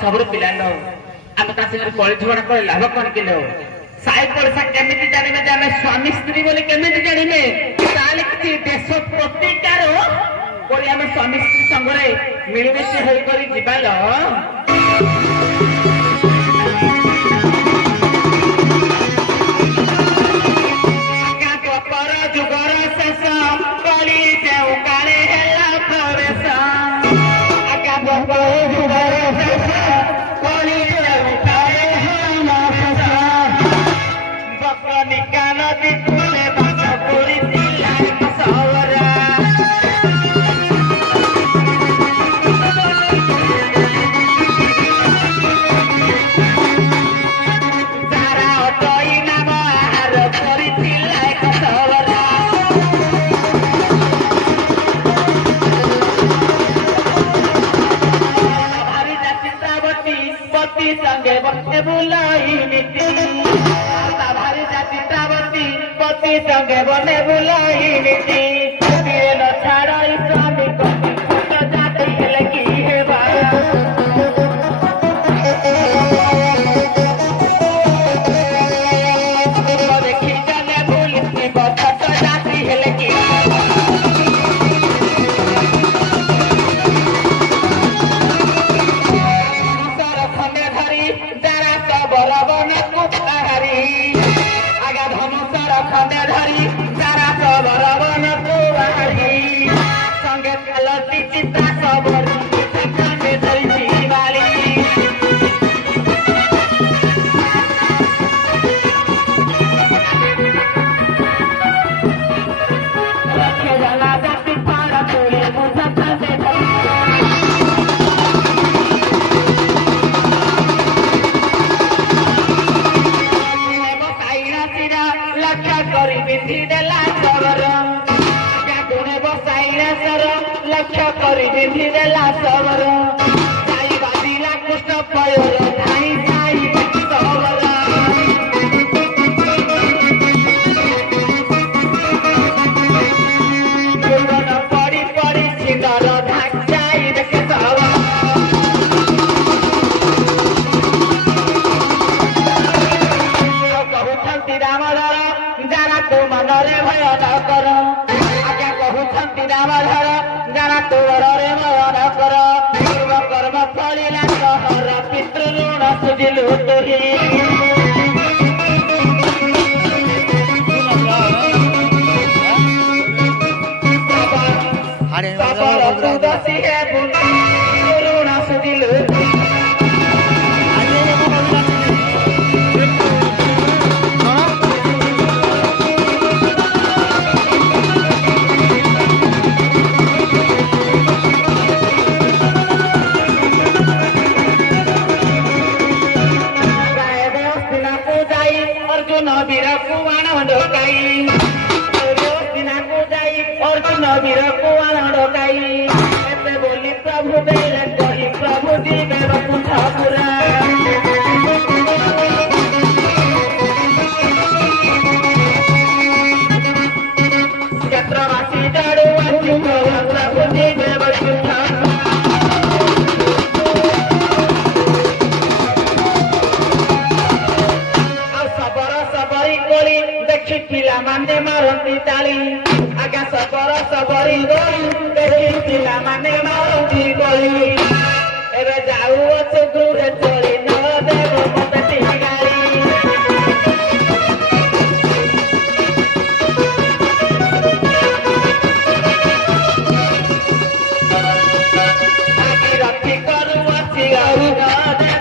सबुर पिलालो आम ता संगे कଳି झगड़ा करे लाभ कौन किलो साई पड़सा केमिति जानिबे जे आमे स्वामी स्त्री बोली केमिति जानिबे ताले किछि देश प्रतिकार बोली आमे स्वामी स्त्री संगरे मिलिमिशि होई करी जिबालो संगे बने बुलाई नीति न छाड़ा स्वामी कभी खुद जाते लगी है बाया देखी जाने भूलती बहुत जाती है लगी सर खने धरी जरा सबर बन कुत्ताहारी आगा धनुषर खने धरी जरा सबर बन कुहारी संगे चलती चिता सबर खने धरी जीवाली रखे जला जाती पारा तोड़े मुझा खने विधि देला सबर गुणे बसाइला सर लक्ष्य करी विधि देला सबर जाई बाजिला कृष्ण पयोर धाई जाई सबर गुण पड़ी पड़ी छिदर धाक जाई देखे सबर कहूछंती रामधर जाना तो मनरे भय न कर आज्ञा कहूछंती रामधर जाना तो वରରେ भय न कर पूर्व कर्म फलिला सहर पितृ ऋण सुझिलु तुही सबर सुदसी है ऋण सुझिलु अर्जुन वीर कुआण ढोकाई अर्जुन वीर कुआण ढोकाई एते बोली प्रभु बेले कही प्रभु जीवे ठाकुरा क्षेत्रवासी जाड़ू प्रभु जीवे देखी पिला माने मारती ताली आगा सबर सबरी गोली देखी पिला माने मारती गोली एबे जाऊ अछु दूरे चली न देव मते टिगाली आगी रखी करू अछि आऊ न